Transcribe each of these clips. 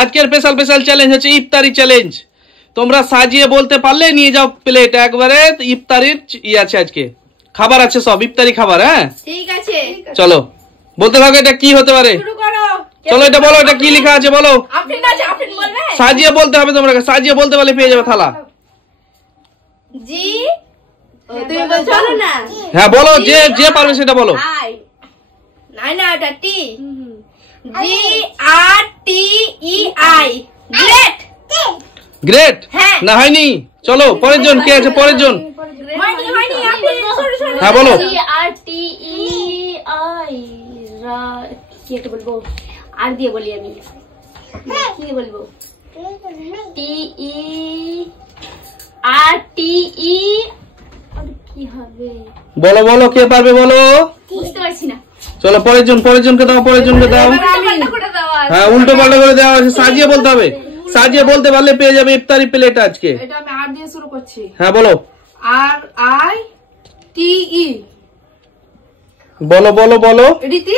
আজকের special special challenge হচ্ছে ইফতারি চ্যালেঞ্জ। তোমরা সাজিয়ে বলতে পারলে নিয়ে যাও প্লেট একবারে। ইফতারির আছে আজকে, খাবার আছে, সব ইফতারি খাবার। হ্যাঁ ঠিক আছে, চলো বলতে থাকো এটা কি হতে পারে। চলো এটা বলো, এটা কি লেখা আছে বলো। সাজিয়ে বলতে হবে তোমরা, সাজিয়ে বলতে পারলে পেয়ে যাবে থালা। জি তুমি বলছো না? হ্যাঁ বলো, যে যে পারবে সেটা বলো। না এটা টি, জি R T E I, great. Great না হয়নি, চলো পরের জন কে আছে, পরের জন। হ্যাঁ বলো। G R T E I, কি একটা বলবো, আর দিয়ে বলি আমি, কি বলবো, টি ই আর টি ই, কি হবে বলো বলো, কে পারবে বলো। বুঝতে পারছি না। চলো পরের জন, পরের জনকে দাও, পরের জনকে দাও। হ্যাঁ উল্টো পাল্টা করে দেওয়া আছে, সাজিয়ে বলতে হবে। সাজিয়ে বলতে পারলে পেয়ে যাবে ইফতারি প্লেট আজকে। এটা আমি আর দিয়ে শুরু করছি। হ্যাঁ বলো। আর আই টি ই, বলো বলো বলো। রীতি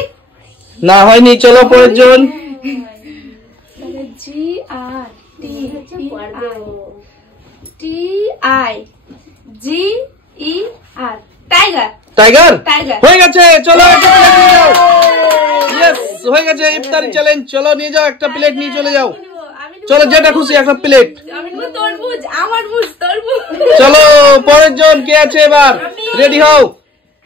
না হয়নি, চলো পরের জন। G R T T I G E R, tiger. Tiger tiger হয়ে গেছে, চলো একটা প্লেট নিয়ে যাও। ইয়েস হয়ে গেছে ইফতারি চ্যালেঞ্জ। চলো নিয়ে যাও একটা প্লেট নিয়ে চলে যাও। চলো যেটা খুশি একটা প্লেট। তরমুজ, আমার মুজ তরমুজ। চলো পরের জন কে আছে এবার, রেডি হও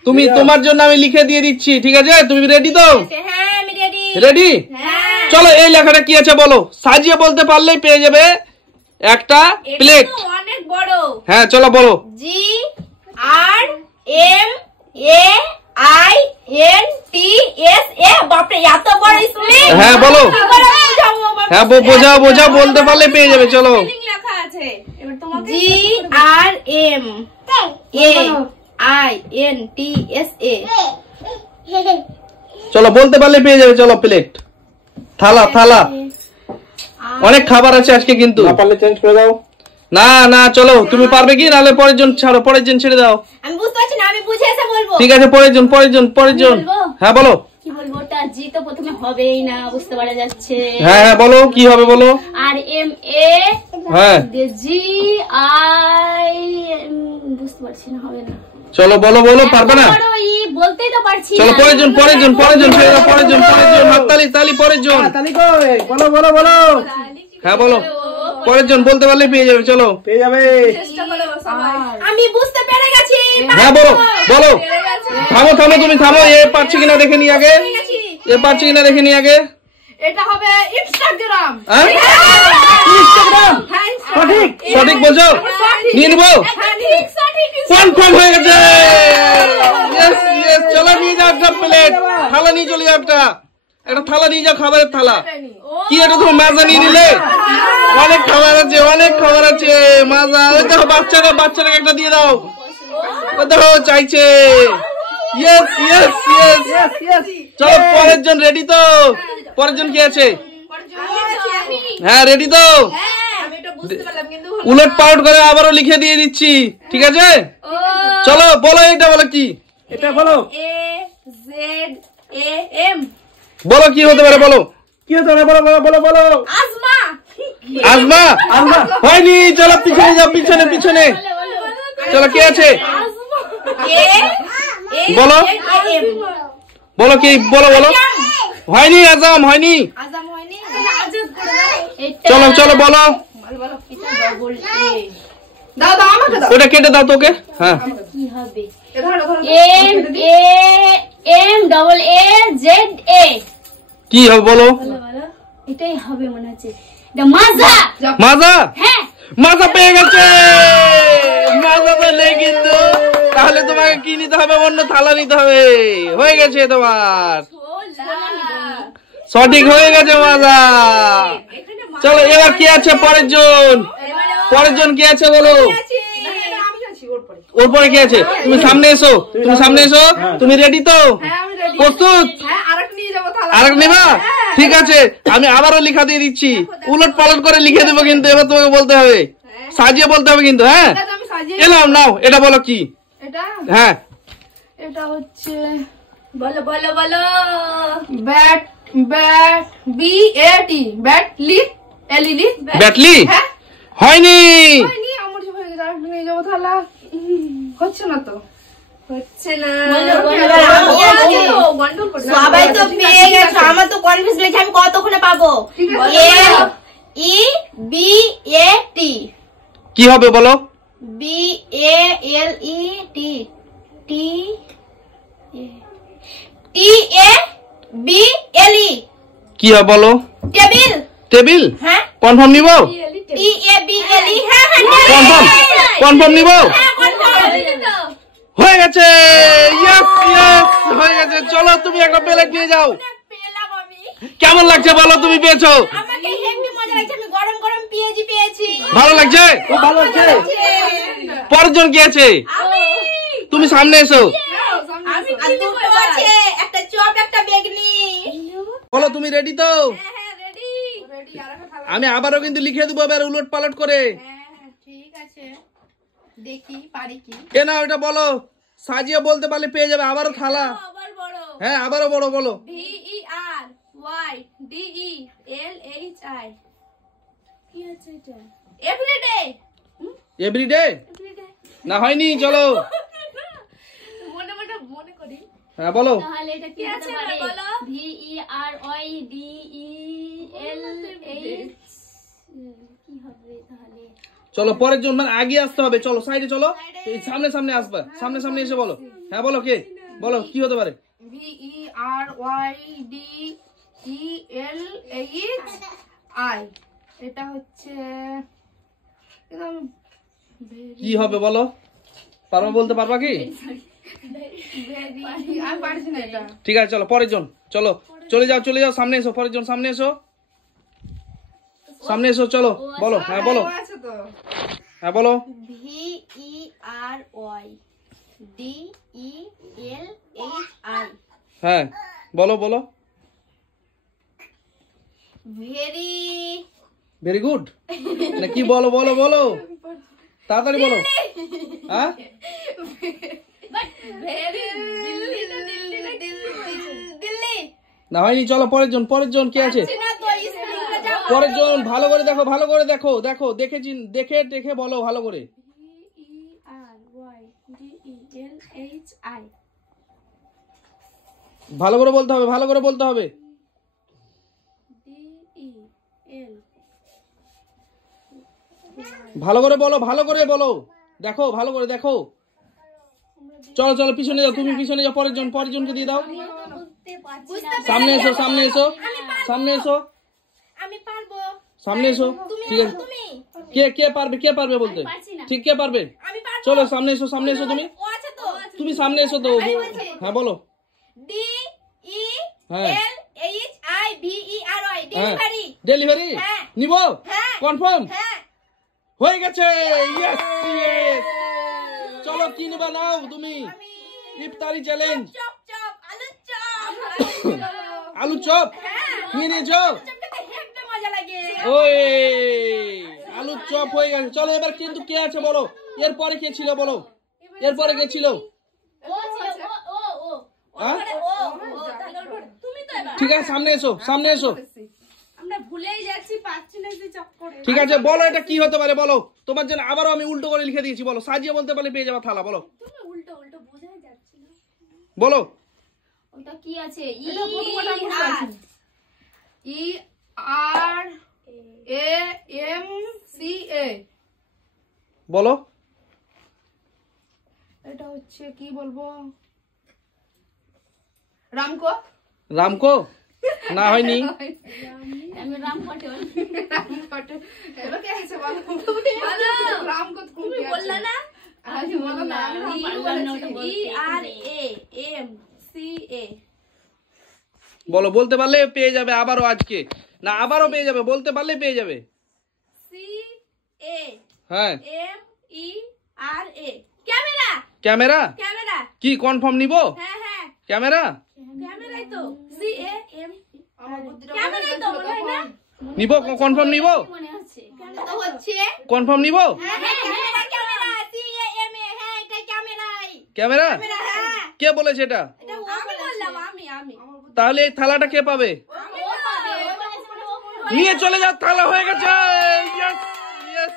তুমি। তোমার জন্য আমি লিখে দিয়ে দিচ্ছি, ঠিক আছে? তুমি রেডি তো? হ্যাঁ আমি রেডি। রেডি? চলো এই লেখাটা কি আছে বলো। সাজিয়ে বলতে পারলেই পেয়ে যাবে একটা প্লেট। অনেক বড়। হ্যাঁ চলো বলো। G R M A I N T S A, বাপরে এত বড় স্পেলিং। হ্যাঁ বলো। হ্যাঁ বোঝাও বোঝাও, বলতে পারলে পেয়ে যাবে। চলো লেখা আছে, এবার তোমাকে G R M A I N T S A. চলো বলতে পারলে পেয়ে যাবে। চলো প্লেট, থালা, থালা। অনেক খাবার আছে আজকে কিন্তু। না পারলে চেঞ্জ করে দাও। না না চলো, তুমি পারবে কি? নাহলে পরের জন ছাড়ো, পরের জন ছেড়ে দাও। আমি বুঝতে পারছি না, আমি বুঝে এসে বলবো। ঠিক আছে পরের জন, পরের জন, পরের জন। হ্যাঁ বলো। কি বলবো, ওটা জি তো প্রথমে হবেই না, বুঝতে পারা যাচ্ছে। হ্যাঁ হ্যাঁ বলো কি হবে বলো। আর এম এ হ্যাঁ জি আই, বুঝতে পারছি না, হবে না। চলো বলো বলো, পারবে না? বলতেই তো পারছি চলো না। পরের জন, পরের জন, পরের জন ছেড়ে দাও। পরের জন, পরের জন, হাততালি তালি পরের জন। বলো বলো বলো। হ্যাঁ বলো, পরের জন বলতে পারলে পেয়ে যাবে। চলো পেয়ে যাবে। আমি বুঝতে পেরে গেছি। হ্যাঁ বলো বলো। থামো থামো, তুমি থামো। এ পারছে কিনা দেখে নি আগে, এ পারছে কিনা দেখে নি আগে। এটা হবে ইনস্টাগ্রাম। হ্যাঁ ইনস্টাগ্রাম, সঠিক সঠিক বলছো, নিয়ে নিবো। কনফার্ম হয়ে গেছে। ইয়েস ইয়েস, চলো নিয়ে যাও একটা প্লেট, থালা নিয়ে চলে যাও। একটা থালা নিয়ে যাও, খাবারের থালা। কি এটা তুমি মাজা নিয়ে নিলে? অনেক খাবার আছে, অনেক খাবার আছে। মাজা, ওই দেখো বাচ্চারা, বাচ্চাটাকে একটা দিয়ে দাও। ওই দেখো চাইছে। Yes yes yes. চলো পরের জন রেডি তো? পরের জন কি আছে? হ্যাঁ রেডি তো? উলট পালট করে আবারও লিখে দিয়ে দিচ্ছি, ঠিক আছে? চলো বলো, এটা বলো কি? এটা বলো। এ জেড এ এম, বলো কি হতে পারে, বলো কি হতে পারে, বলো বলো বলো বলো। আজমা। আজমা, আজমা হয়নি। চলো পিছনে যাও, পিছনে পিছনে। চলো কে আছে বলো, বলো কি বলো বলো। হয়নি, আজম হয়নি। আজম হয়নি। চলো চলো বলো। দাও দাও আমাকে দাও। ওটা কেটে দাও তোকে। হ্যাঁ কি হবে, এ ধরো ধরো। M A M double A Z A, কি হবে বলো। এটাই হবে মনে হচ্ছে। এটা মাজা। মাজা, হ্যাঁ মাজা পেয়ে গেছে। মাজা পেলে কিন্তু তাহলে তোমাকে কি নিতে হবে, অন্য থালা নিতে হবে। হয়ে গেছে তোমার, সঠিক হয়ে গেছে মাজা। চলো এবার কি আছে পরের জন, পরের জন কি আছে বলো। ওর পরে কি আছে? তুমি সামনে এসো, তুমি সামনে এসো। তুমি রেডি তো? প্রস্তুত? আরেক নিবা? ঠিক আছে, আমি আবারও লিখা দিয়ে দিচ্ছি। উলট পালট করে লিখে দেবো কিন্তু এবার তোমাকে বলতে হবে, সাজিয়ে বলতে হবে কিন্তু। হ্যাঁ এলাম, নাও এটা বলো কি। হ্যাঁ এটা হচ্ছে, বলো বলো বলো। Bat, bat B A T, bat lip. LED Batley হ্যাঁ হয়নি। হয়নি আমার যে হয়ে গেছে আরেকটা নিয়ে যাবো তাহলে হচ্ছে না তো হচ্ছে না সবাই তো পেয়ে গেছো আমার তো কনফিউজ লেগে আমি কতক্ষণে পাবো এল ই বি এ টি কি হবে বলো? B A L E T T T A B L ই কি হবে বলো? টেবিল টেবিল হ্যাঁ কনফার্ম নিব? টি এ বি এল ই হ্যাঁ কনফার্ম কনফার্ম নিব? কনফার্ম হয়ে গেছে, ইয়েস ইয়েস হয়ে গেছে। চলো তুমি একটা প্লেট নিয়ে যাও। পেলাম আমি কেমন লাগছে বলো? তুমি পেয়েছো, আমাকে হেভি মজা লাগছে আমি গরম গরম পেঁয়াজি পেয়েছি ভালো লাগছে? খুব ভালো লাগছে। পরের জন কি আছে? আমি তুমি সামনে এসো। আমি দুটো আছে একটা চপ একটা বেগনি বলো তুমি রেডি তো? হ্যাঁ রেডি আমি আবারও কিন্তু লিখে দেবো এবার উলট পালট করে। হ্যাঁ ঠিক আছে দেখি পারি কি এ না ওটা বলো, সাজিয়ে বলতে পারলে পেয়ে যাবে। আবারও থালা, আবার বড় হ্যাঁ আবারও বড় বলো। V E R Y D E L H I কি আছে এটা এভরিডে এভরিডে এভরিডে না হয়নি। চলো মনে করি হ্যাঁ বলো। তাহলে এটা কি হতে পারে? V E R Y D E L H কি হবে তাহলে? চলো পরের জন, মানে আগে আসতে হবে। চলো সাইডে চলো, এই সামনে সামনে আসবে, সামনে সামনে এসে বলো। হ্যাঁ বলো কে, বলো কি হতে পারে? V E R Y D E L H I এটা হচ্ছে একদম কি হবে বলো? পারবা বলতে পারবা কি? আমি পারছি না এটা ঠিক আছে চলো পরের জন, চলো চলে যাও চলে যাও, সামনে এসো। পরের জন সামনে এসো, সামনে এসো। চলো বলো, হ্যাঁ বলো, ও আছে তো হ্যাঁ বলো। V E R Y D E L H I হ্যাঁ বলো বলো। ভেরি ভেরি গুড না কি বলো বলো বলো, তাড়াতাড়ি বলো। হ্যাঁ ভেরি দিল্লি দিল্লি না হয়নি। চলো পরের জন, পরের জন কে আছে? না তো স্পেলিংটা যাও পরের জন ভালো করে দেখো, ভালো করে দেখো, দেখো দেখে দেখে দেখে বলো ভালো করে। E R Y D E L H I ভালো করে বলতে হবে, ভালো করে বলতে হবে। ডি ই এল ভালো করে বলো, ভালো করে বলো, দেখো ভালো করে দেখো। চলো চলো পিছনে যাও, তুমি পিছনে যাও। পরের জন, পরের জনকে দিয়ে দাও। সামনে এসো, সামনে এসো, সামনে এসো, আমি পারবো সামনে এসো। তুমি ঠিক আছে, তুমি কে কে পারবে, কে পারবে বলতে? ঠিক কে পারবে? আমি পারবো চলো সামনে এসো, সামনে এসো। তুমি ও আছে তো তুমি সামনে এসো তো। হ্যাঁ বলো। ডি ই হ্যাঁ। L H I V E R Y হ্যাঁ ডেলিভারি ডেলিভারি হ্যাঁ। নিব, হ্যাঁ। কনফার্ম হ্যাঁ হয়ে গেছে। Yes yes. চলো কি নিবা নাও তুমি? ইফতারি চ্যালেঞ্জ, চপ চপ আলু চপ আলু চপ নিয়ে নিয়েছো? চপটাতে হেব্বে মজা লাগে ওই আলু চপ হয়ে গেছে। চলো এবার কিন্তু কে আছে বলো, এরপরে কে ছিল বলো, এরপরে কে ছিল? ও ছিল ও ও ও হ্যাঁ? তাহলে তুমি তো এবার ঠিক আছে সামনে এসো, সামনে এসো। আমরা ভুলেই যাচ্ছি পাচ্ছি না যে চপ করে ঠিক আছে বলো এটা কি হতে পারে বলো। তোমার জন্য আবারও আমি উল্টো করে লিখে দিয়েছি। বলো সাজিয়ে বলতে পারলে পেয়ে যাবা থালা। বলো তুমি উল্টো উল্টো বোঝাই যাচ্ছে না বলো। ওটা কি আছে? ই ই আর এ এম সি এ বলো এটা হচ্ছে কি বলবো রামকো রামকো না হয়নি। আমি রাম পটল। রামকো এবার কে আছে বলো রামকো তুমি বললা না আমি বলো না আমি ই আর এ এম সি এ বলো বলতে পারলে পেয়ে যাবে আবারও আজকে। না আবারও পেয়ে যাবে, বলতে পারলে পেয়ে যাবে। সি এ হ্যাঁ এম ই আর এ ক্যামেরা ক্যামেরা ক্যামেরা কি কনফার্ম নিব? হ্যাঁ হ্যাঁ ক্যামেরা ক্যামেরাই তো সি এ এম আমার বুদ্ধিটা ক্যামেরাই তো মনে হয় না নিব, কনফার্ম নিব, মনে হচ্ছে তো হচ্ছে কনফার্ম নিব। হ্যাঁ হ্যাঁ camera camera C A M A হ্যাঁ এটা ক্যামেরাই ক্যামেরা ক্যামেরা হ্যাঁ কে বলেছে এটা? এটা আমি বললাম আমি তাহলে এই থালাটা কে পাবে? আমি পাবে নিয়ে চলে যাও, থালা হয়ে গেছে। ইয়েস ইয়েস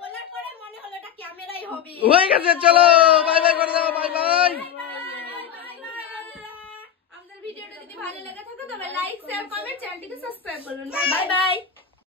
বলার পরে মনে হলো এটা ক্যামেরাই হবে। হয়ে গেছে, চলো বাই বাই করে দাও, বাই বাই। আমাদের ভিডিওটা যদি ভালো লাগে থাকে তবে লাইক শেয়ার কমেন্ট চ্যানেলটিকে সাবস্ক্রাইব করবেন। Bye bye.